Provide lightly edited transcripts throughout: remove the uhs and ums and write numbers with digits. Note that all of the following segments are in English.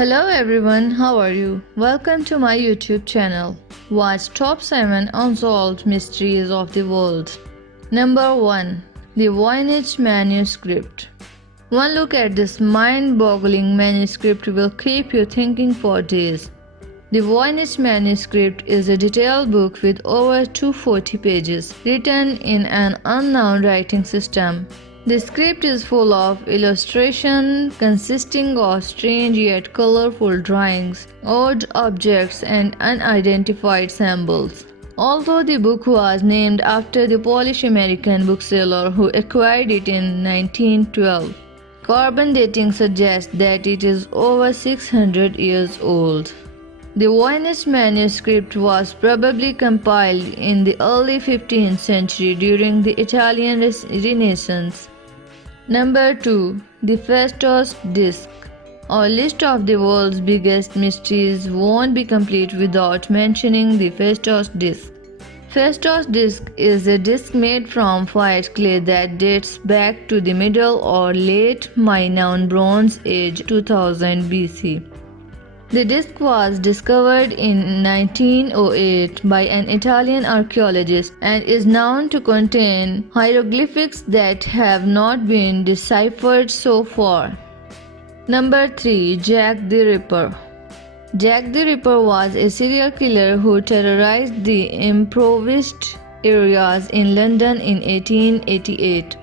Hello everyone, how are you? Welcome to my YouTube channel. Watch Top 7 Unsolved Mysteries of the World. Number 1. The Voynich Manuscript. One look at this mind-boggling manuscript will keep you thinking for days. The Voynich Manuscript is a detailed book with over 240 pages, written in an unknown writing system. The script is full of illustration consisting of strange yet colorful drawings, odd objects, and unidentified symbols. Although the book was named after the Polish-American bookseller who acquired it in 1912, carbon dating suggests that it is over 600 years old. The Voynich manuscript was probably compiled in the early 15th century during the Italian Renaissance. Number 2. The Festos Disc. Our list of the world's biggest mysteries won't be complete without mentioning the Festos Disc. Festos Disc is a disc made from white clay that dates back to the Middle or Late Minoan Bronze Age 2000 BC. The disc was discovered in 1908 by an Italian archaeologist and is known to contain hieroglyphics that have not been deciphered so far. Number 3. Jack the Ripper. Jack the Ripper was a serial killer who terrorized the impoverished areas in London in 1888.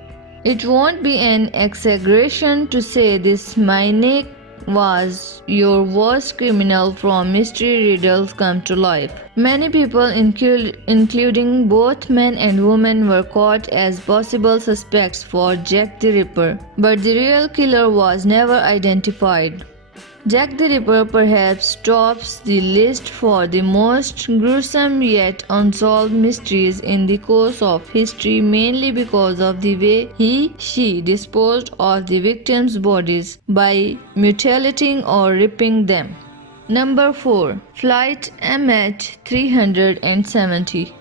It won't be an exaggeration to say this maniac was your worst criminal from mystery riddles come to life. Many people, including both men and women, were caught as possible suspects for Jack the Ripper, but the real killer was never identified. Jack the Ripper perhaps tops the list for the most gruesome yet unsolved mysteries in the course of history, mainly because of the way she disposed of the victims' bodies by mutilating or ripping them. Number 4. Flight MH370.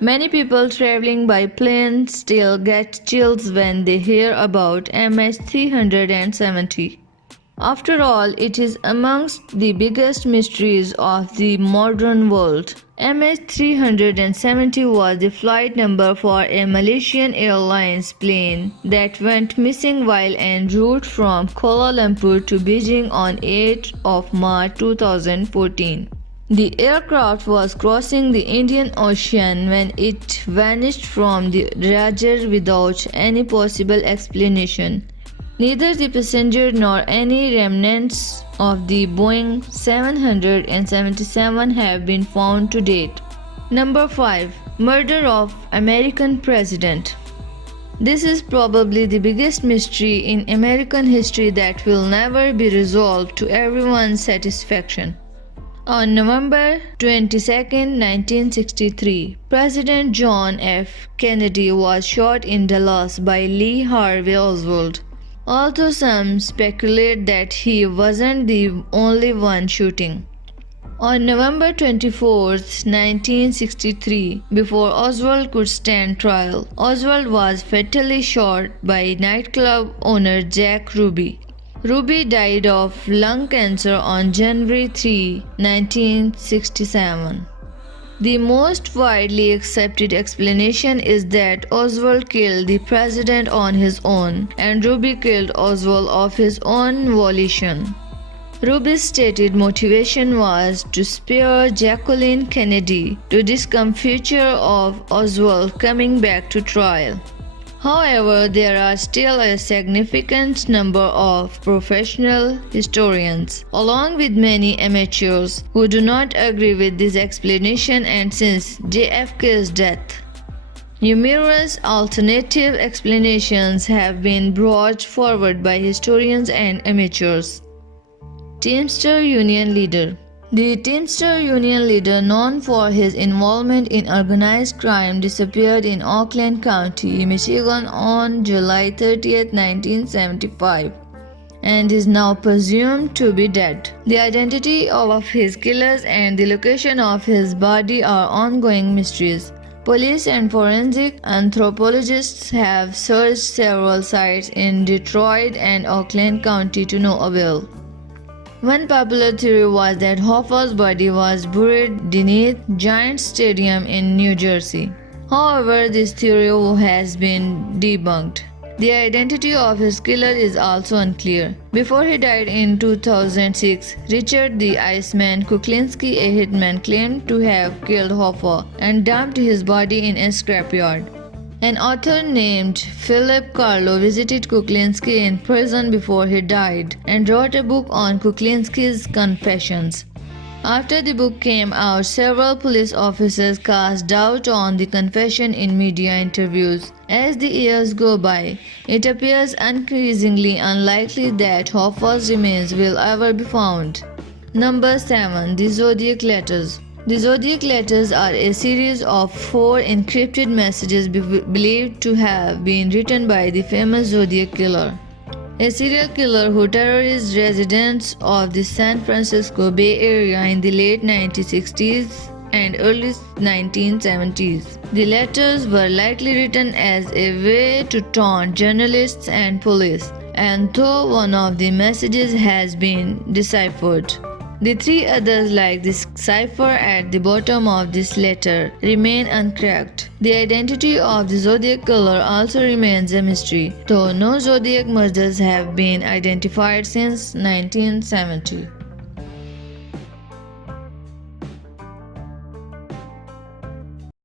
Many people traveling by plane still get chills when they hear about MH370. After all, it is amongst the biggest mysteries of the modern world. MH370 was the flight number for a Malaysian Airlines plane that went missing while en route from Kuala Lumpur to Beijing on 8th of March 2014. The aircraft was crossing the Indian Ocean when it vanished from the radar without any possible explanation. Neither the passenger nor any remnants of the Boeing 777 have been found to date. Number 5. Murder of American President. This is probably the biggest mystery in American history that will never be resolved to everyone's satisfaction. On November 22, 1963, President John F. Kennedy was shot in Dallas by Lee Harvey Oswald. Although some speculate that he wasn't the only one shooting. On November 24, 1963, before Oswald could stand trial, Oswald was fatally shot by nightclub owner Jack Ruby. Ruby died of lung cancer on January 3, 1967. The most widely accepted explanation is that Oswald killed the president on his own and Ruby killed Oswald of his own volition. Ruby's stated motivation was to spare Jacqueline Kennedy the discomfiture of Oswald coming back to trial. However, there are still a significant number of professional historians, along with many amateurs, who do not agree with this explanation, and since JFK's death, numerous alternative explanations have been brought forward by historians and amateurs. Teamster Union Leader. The Teamster Union leader, known for his involvement in organized crime, disappeared in Oakland County, Michigan on July 30, 1975, and is now presumed to be dead. The identity of his killers and the location of his body are ongoing mysteries. Police and forensic anthropologists have searched several sites in Detroit and Oakland County to no avail. One popular theory was that Hoffa's body was buried beneath Giants Stadium in New Jersey. However, this theory has been debunked. The identity of his killer is also unclear. Before he died in 2006, Richard the Iceman Kuklinski, a hitman, claimed to have killed Hoffa and dumped his body in a scrapyard. An author named Philip Carlo visited Kuklinski in prison before he died and wrote a book on Kuklinski's confessions. After the book came out, several police officers cast doubt on the confession in media interviews. As the years go by, it appears increasingly unlikely that Hoffa's remains will ever be found. Number 7. The Zodiac Letters. The Zodiac Letters are a series of 4 encrypted messages believed to have been written by the famous Zodiac Killer, a serial killer who terrorized residents of the San Francisco Bay Area in the late 1960s and early 1970s. The letters were likely written as a way to taunt journalists and police, and though one of the messages has been deciphered, the 3 others, like the cipher at the bottom of this letter, remain uncracked. The identity of the Zodiac Killer also remains a mystery, though no Zodiac murders have been identified since 1970.